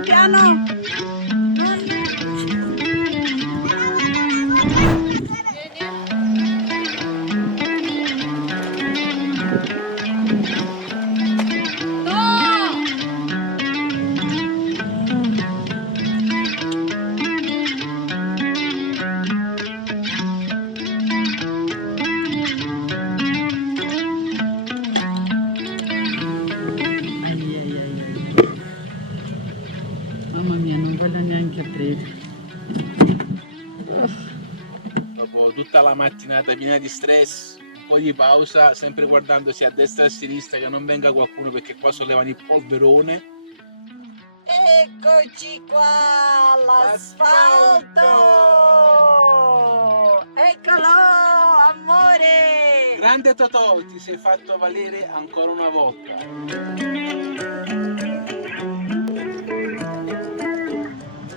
piano piano. Mamma mia, non voglio neanche aprire. Dopo tutta la mattinata piena di stress, un po' di pausa, sempre guardandosi a destra e a sinistra che non venga qualcuno perché qua sollevano il polverone. Eccoci qua, l'asfalto! Eccolo, amore! Grande Totò, ti sei fatto valere ancora una volta.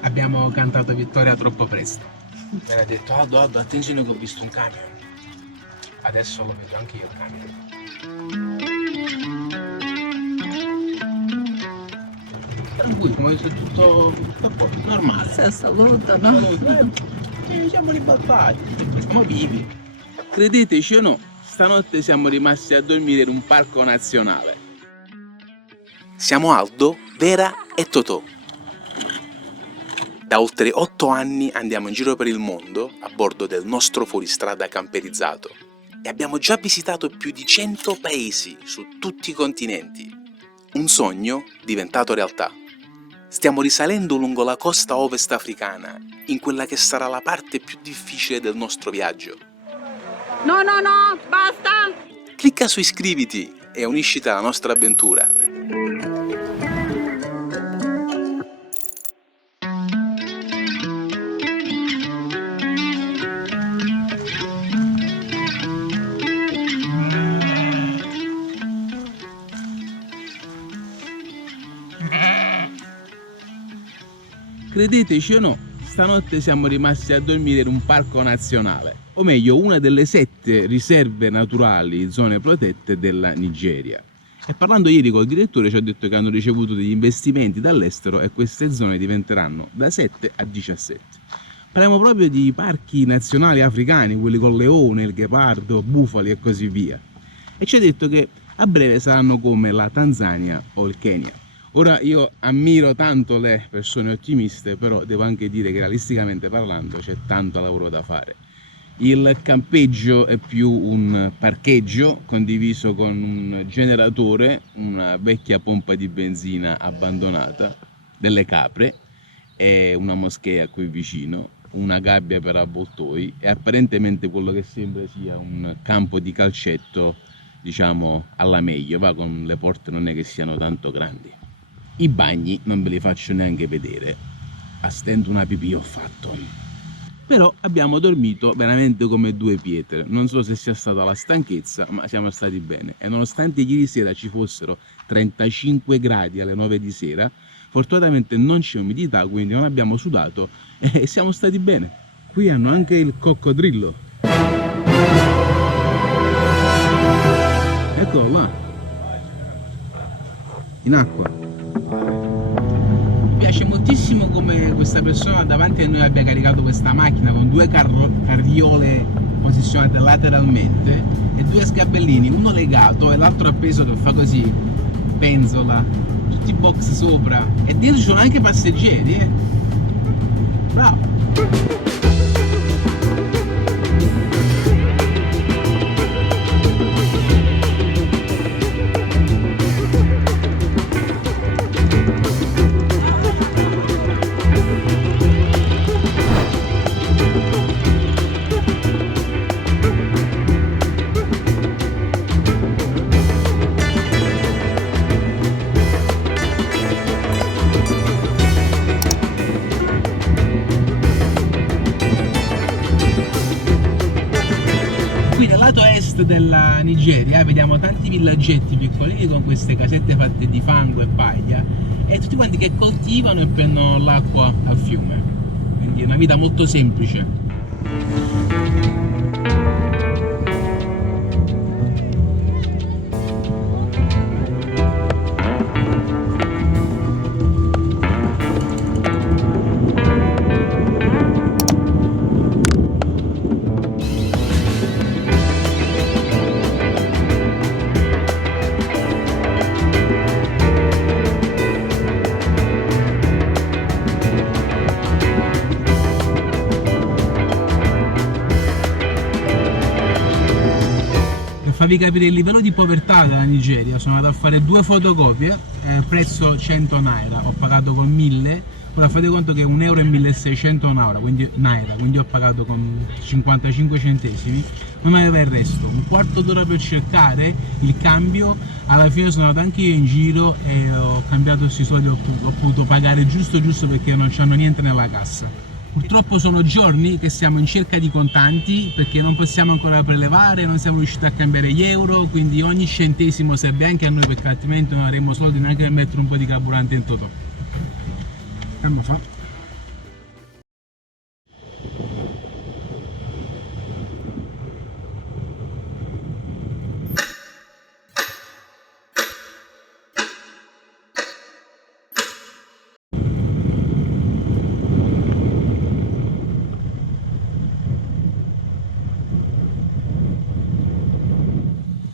Abbiamo cantato vittoria troppo presto. Mi era detto Aldo, attenzione che ho visto un camion. Adesso lo vedo anche io il camion. Tranquillo, come se tutto normale. Si salutano. Siamo ribaltati, siamo vivi. Credeteci o no, stanotte siamo rimasti a dormire in un parco nazionale. Siamo Aldo, Vera e Totò. Da oltre 8 anni andiamo in giro per il mondo a bordo del nostro fuoristrada camperizzato e abbiamo già visitato più di 100 paesi su tutti i continenti. Un sogno diventato realtà. Stiamo risalendo lungo la costa ovest africana, in quella che sarà la parte più difficile del nostro viaggio. No, basta! Clicca su iscriviti e unisciti alla nostra avventura. Credeteci o no, stanotte siamo rimasti a dormire in un parco nazionale, o meglio una delle 7 riserve naturali, zone protette della Nigeria. E parlando ieri col direttore ci ha detto che hanno ricevuto degli investimenti dall'estero e queste zone diventeranno da 7 a 17. Parliamo proprio di parchi nazionali africani, quelli con leone, il ghepardo, bufali e così via. E ci ha detto che a breve saranno come la Tanzania o il Kenya. Ora io ammiro tanto le persone ottimiste, però devo anche dire che realisticamente parlando c'è tanto lavoro da fare. Il campeggio è più un parcheggio condiviso con un generatore, una vecchia pompa di benzina abbandonata, delle capre e una moschea qui vicino, una gabbia per avvoltoi e apparentemente quello che sembra sia un campo di calcetto, diciamo alla meglio, va, con le porte non è che siano tanto grandi. I bagni non ve li faccio neanche vedere, a stento una pipì ho fatto. Però abbiamo dormito veramente come 2 pietre, non so se sia stata la stanchezza, ma siamo stati bene. E nonostante ieri sera ci fossero 35 gradi alle 9 di sera, fortunatamente non c'è umidità, quindi non abbiamo sudato e siamo stati bene. Qui hanno anche il coccodrillo. Eccolo là, in acqua. Mi piace moltissimo come questa persona davanti a noi abbia caricato questa macchina con 2 carriole posizionate lateralmente e 2 sgabellini, uno legato e l'altro appeso che fa così, penzola, tutti i box sopra e dietro ci sono anche passeggeri, bravo! Della Nigeria vediamo tanti villaggetti piccolini con queste casette fatte di fango e paglia e tutti quanti che coltivano e prendono l'acqua al fiume, quindi è una vita molto semplice. farvi capire il livello di povertà della Nigeria, sono andato a fare 2 fotocopie, prezzo 100 naira, ho pagato con 1000. Ora fate conto che 1 euro e 1600 naira, quindi ho pagato con 55 centesimi, non aveva il resto, un quarto d'ora per cercare il cambio, alla fine sono andato anche io in giro e ho cambiato questi soldi, ho potuto pagare giusto perché non c'hanno niente nella cassa. Purtroppo sono giorni che siamo in cerca di contanti perché non possiamo ancora prelevare, non siamo riusciti a cambiare gli euro, quindi ogni centesimo serve anche a noi perché altrimenti non avremo soldi neanche per mettere un po' di carburante in totò. Calma fa.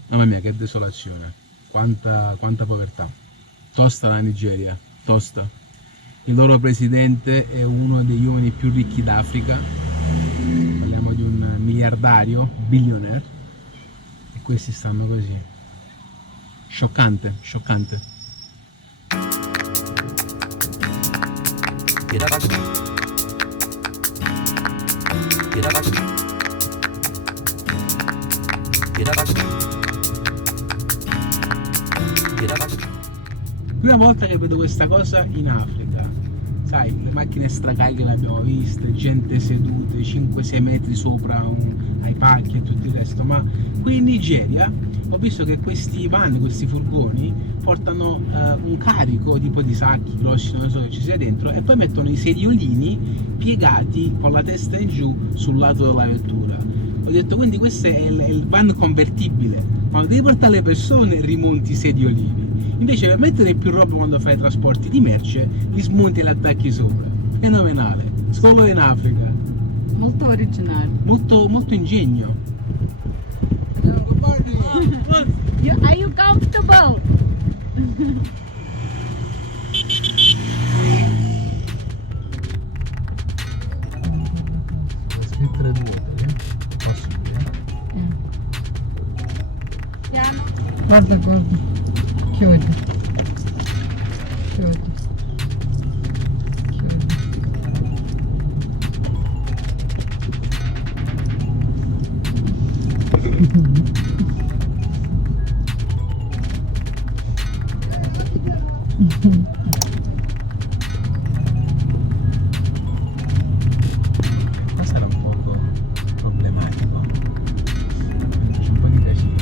Mamma mia, che desolazione, quanta povertà. Tosta la Nigeria, tosta. Il loro presidente è uno degli uomini più ricchi d'Africa, parliamo di un miliardario, billionaire, e questi stanno così. Scioccante, scioccante. Prima volta che vedo questa cosa in Africa, sai, le macchine stracariche le abbiamo viste, gente sedute 5-6 metri sopra ai pacchi e tutto il resto, ma qui in Nigeria ho visto che questi van, questi furgoni portano un carico tipo di sacchi grossi, non so che ci sia dentro, e poi mettono i sediolini piegati con la testa in giù sul lato della vettura. Ho detto, quindi questo è il van convertibile, quando devi portare le persone rimonti i sediolini. Invece per mettere più roba quando fai trasporti di merce, li smonti e li attacchi sopra. Fenomenale, solo in Africa. Molto originale. Molto ingegno. Are you comfortable? Scrittere 2, possibile. Piano. Guarda, chiudi. Questo era un poco problematico. C'è un po' di casino.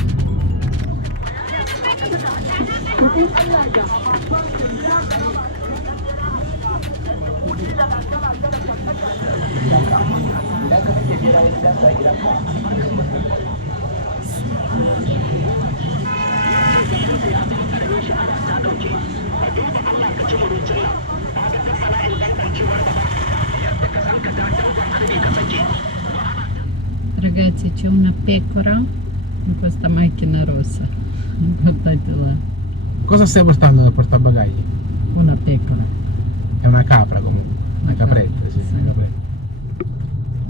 Ragazzi, c'è una pecora in questa macchina rossa. Guardate là, Cosa stai portando da portabagagli? una pecora. È una capra comunque, una capretta, sì, Sì. una capretta.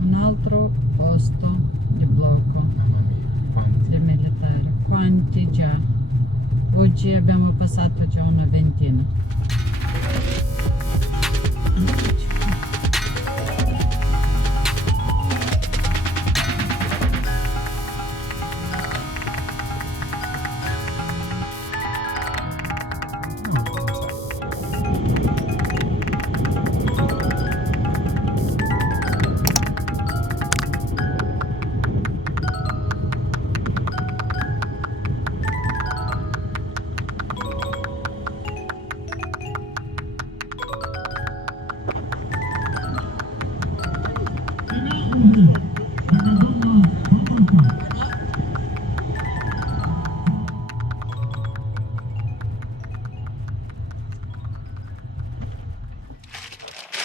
Un altro posto di blocco Mamma mia, quanti. di militari. Quanti già? Oggi abbiamo passato già una ventina.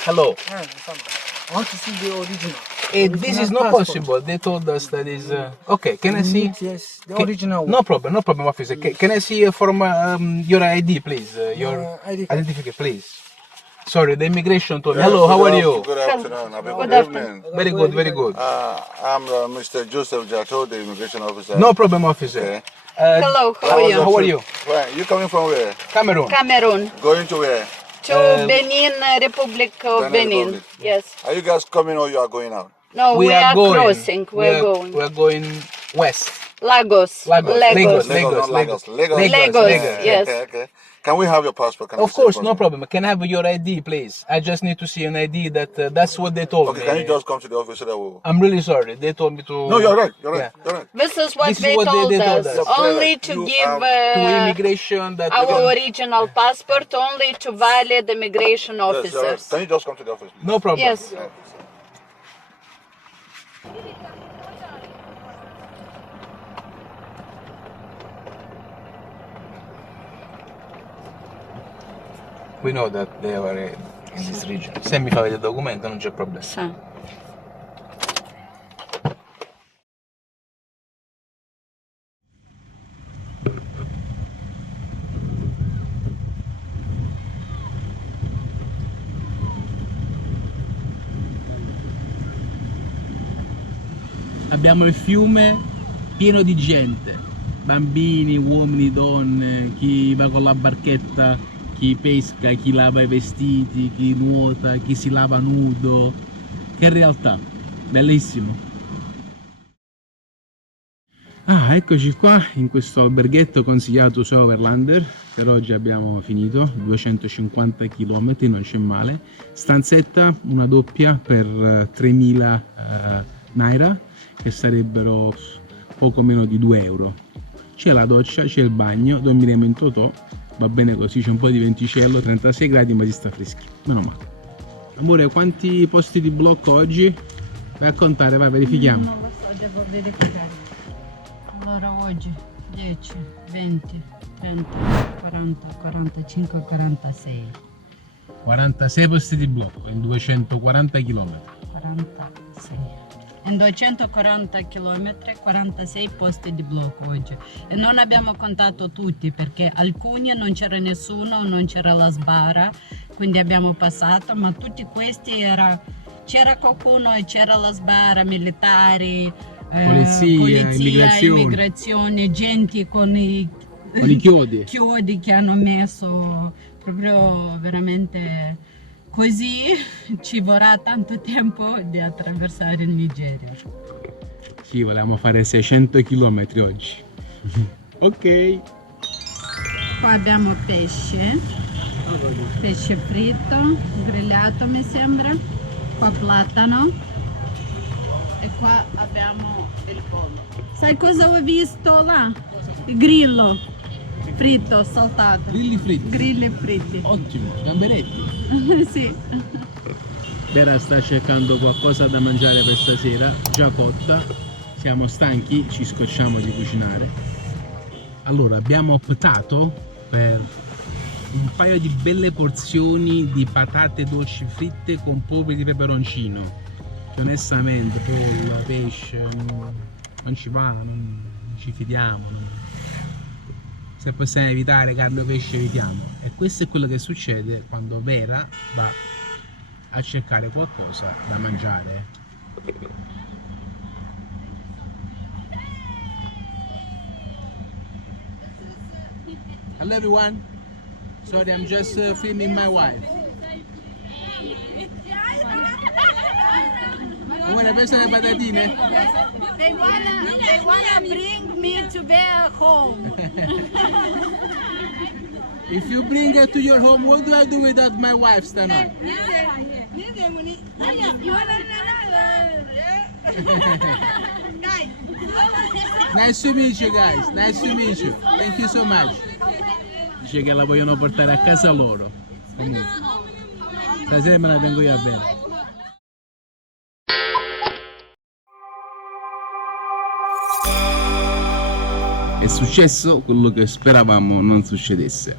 Hello. I want to see the original. This is not possible. They told us that is okay. Can I see? Yes, the Can- original one. No problem, officer. Can I see from your ID, please? Your ID card. identification, please. Sorry, the immigration told me. Hello, how are you? Good afternoon. Have a Good good evening. Very good, very good. I'm Mr. Joseph Jato, the immigration officer. No problem, officer. Okay. Hello, how are you? How are you? Right. You coming from where? Cameroon. Cameroon. Going to where? To Benin, Republic of Benin Benin. Republic. Yes. Are you guys coming or you are going out? No, we are crossing. We're going. We're going west. Lagos. Lagos. Lagos. Not Lagos. Lagos, yes. Okay, okay. Can we have your passport? Can I Of see your course, no passport? problem. Can I have your ID, please? I just need to see an ID that that's what they told Okay, me. can you just come to the office so that we'll... I'm really sorry. They told me to. No, you're right. You're right. Yeah. You're right. This is what This is they what told they told us. us. Only You to have give To immigration that. our original passport, only to valid immigration Yes, you're right. officers. Can you just come to the office? Please? No problem. Yes. We know that they are in this region. Se mi fa vedere il documento non c'è problema. Sì. Abbiamo il fiume pieno di gente, bambini, uomini, donne, chi va con la barchetta, chi pesca, chi lava i vestiti, chi nuota, chi si lava nudo. Che realtà, bellissimo. Ah, eccoci qua in questo alberghetto consigliato su Overlander. Per oggi abbiamo finito, 250 km, non c'è male. Stanzetta, una doppia per 3.000 naira, che sarebbero poco meno di 2 euro. C'è la doccia, c'è il bagno, dormiremo in totò, va bene così, c'è un po' di venticello, 36 gradi ma si sta freschi, meno male. Amore, quanti posti di blocco oggi? Vai a contare, vai, verifichiamo. Non lo so, devo verificare. Allora oggi 10, 20, 30, 40, 45, 46. 46 posti di blocco in 240 km. 46. In 240 km, 46 posti di blocco oggi. E non abbiamo contato tutti perché alcuni non c'era nessuno, non c'era la sbarra, quindi abbiamo passato, ma tutti questi c'era qualcuno e c'era la sbarra, militari, Polizia, immigrazione, gente con i chiodi. chiodi che hanno messo proprio veramente così ci vorrà tanto tempo di attraversare il Nigeria. Sì, volevamo fare 600 km oggi. Ok. Qua abbiamo pesce fritto, grigliato mi sembra, qua platano e qua abbiamo il pollo. Sai cosa ho visto là? Il grillo fritto, saltato. Grilli fritti. Grilli fritti. Ottimo, gamberetti. Sì. Vera sta cercando qualcosa da mangiare per stasera, già cotta. Siamo stanchi, ci scocciamo di cucinare. Allora, abbiamo optato per un paio di belle porzioni di patate dolci fritte con polvere di peperoncino. Che onestamente pollo, pesce, non ci va, non ci fidiamo. Se possiamo evitare carne o pesce evitiamo. E questo è quello che succede quando Vera va a cercare qualcosa da mangiare. Hello everyone. Sorry, I'm just filming my wife. Vuole prendere le patatine? They wanna bring me to their home. If you bring her to your home, what do I do without my wife, Stana? Nice to meet you guys, nice to meet you. Thank you so much. Dice che la vogliono portare a casa loro. Comunque, stasera me la tengo io a bere. È successo quello che speravamo non succedesse.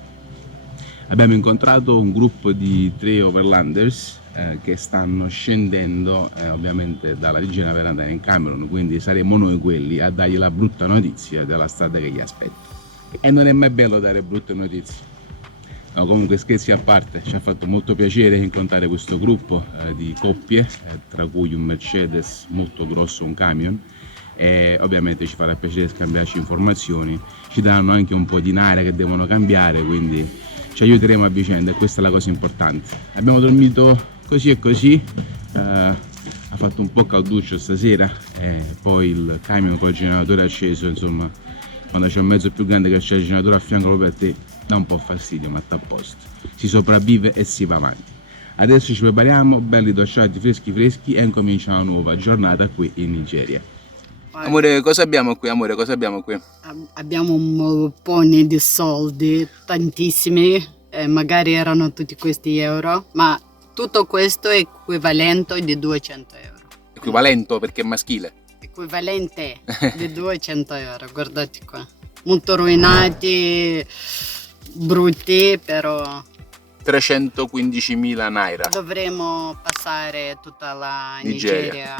Abbiamo incontrato un gruppo di 3 overlanders che stanno scendendo ovviamente dalla Regina per andare in Camerun, quindi saremo noi quelli a dargli la brutta notizia della strada che gli aspetta. E non è mai bello dare brutte notizie. No, comunque scherzi a parte, ci ha fatto molto piacere incontrare questo gruppo di coppie, tra cui un Mercedes molto grosso, un camion, e ovviamente ci farà piacere scambiarci informazioni, ci daranno anche un po' di naira che devono cambiare, quindi ci aiuteremo a vicenda e questa è la cosa importante. Abbiamo dormito così e così, ha fatto un po' calduccio stasera e poi il camion con il generatore acceso, insomma, quando c'è un mezzo più grande che c'è il generatore a fianco proprio a te dà un po' fastidio, ma sta a posto, si sopravvive e si va avanti. Adesso ci prepariamo belli docciati freschi e incomincia una nuova giornata qui in Nigeria. Amore, cosa abbiamo qui? Amore, cosa abbiamo qui? Abbiamo un montone di soldi, tantissimi, magari erano tutti questi euro, ma tutto questo è equivalente di 200 euro. Equivalente perché è maschile. Equivalente di 200 euro, guardate qua. Molto rovinati, brutti, però 315.000 naira. dovremo passare tutta la Nigeria